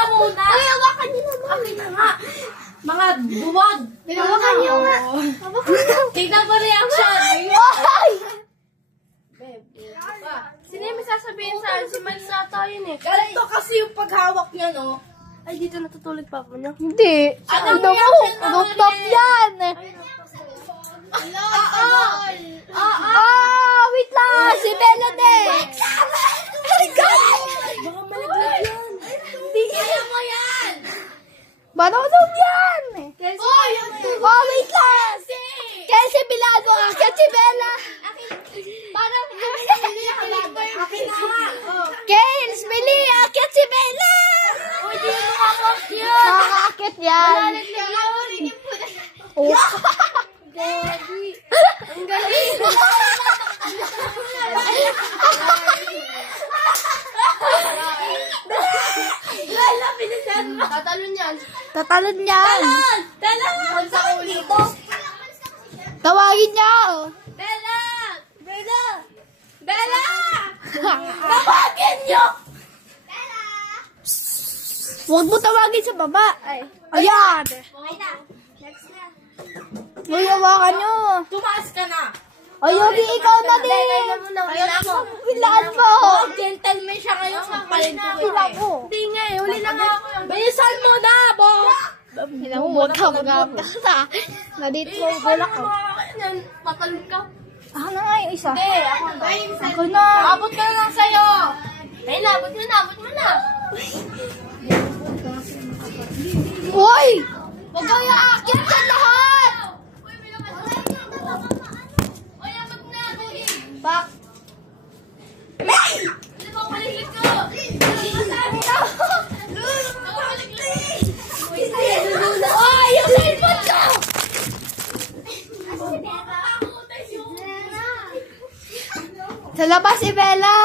ka muna. Ay, hawakan niyo naman. Akin na nga. Mga buwag. Hawakan niyo nga. Tignan mo reaction. Ay! Sino yung may sasabihin sa akin? Si Mike Sato yun eh. Ganito kasi yung paghawak niya, no? Ay, dito natutulog pa mo niya. Hindi. Ano Ano mo? Rooftop yan. Wait lang. Si Bella din. Ay, God! Baka malaglag yan. Hindi. Kaya mo yan. Marunong yan. Oh, wait lang. Kelsey Bilado. Akyat si Bella. Parang Akin na nga. Kels, Billy. Akyat si Bella. Uy, di mo kakak yun. Nakakakit yan. Oh. Daddy. Ang galing. Lala, pinasan mo. Tatalon yan. Tatalon yan. Talon sa ulo ko. Tawagin niya. Bella! Bella! Bella! Tawagin niyo! Huwag mo tawagin sa baba. Ayan. Uy, hawakan nyo. Tumaas ka na. Ay, Yogi, ikaw na din. Kaya ako. Ilaan mo. Oh, gentleman siya ngayon. Sampalin ko kita Ilaan eh. mo. Hindi nga eh. Huli na nga ako. Bilisan mo na, Bo! Ilaan mo, buta sa. Na dito, bulak ko. Patalon ka. Ako na nga yung isa. Hindi, ako na. Ako na. Abot ka na lang sa'yo. Ayun na, abot mo na, abot mo na. Uy! Huwag kayo aakit sa lahat. Uy, may lakas. Uy, abot na, Bogi. Bak. Ano ba maligid ko? Sabi ko. Ako maligid. Uy, yung cellphone ko! Sa labas si Bella.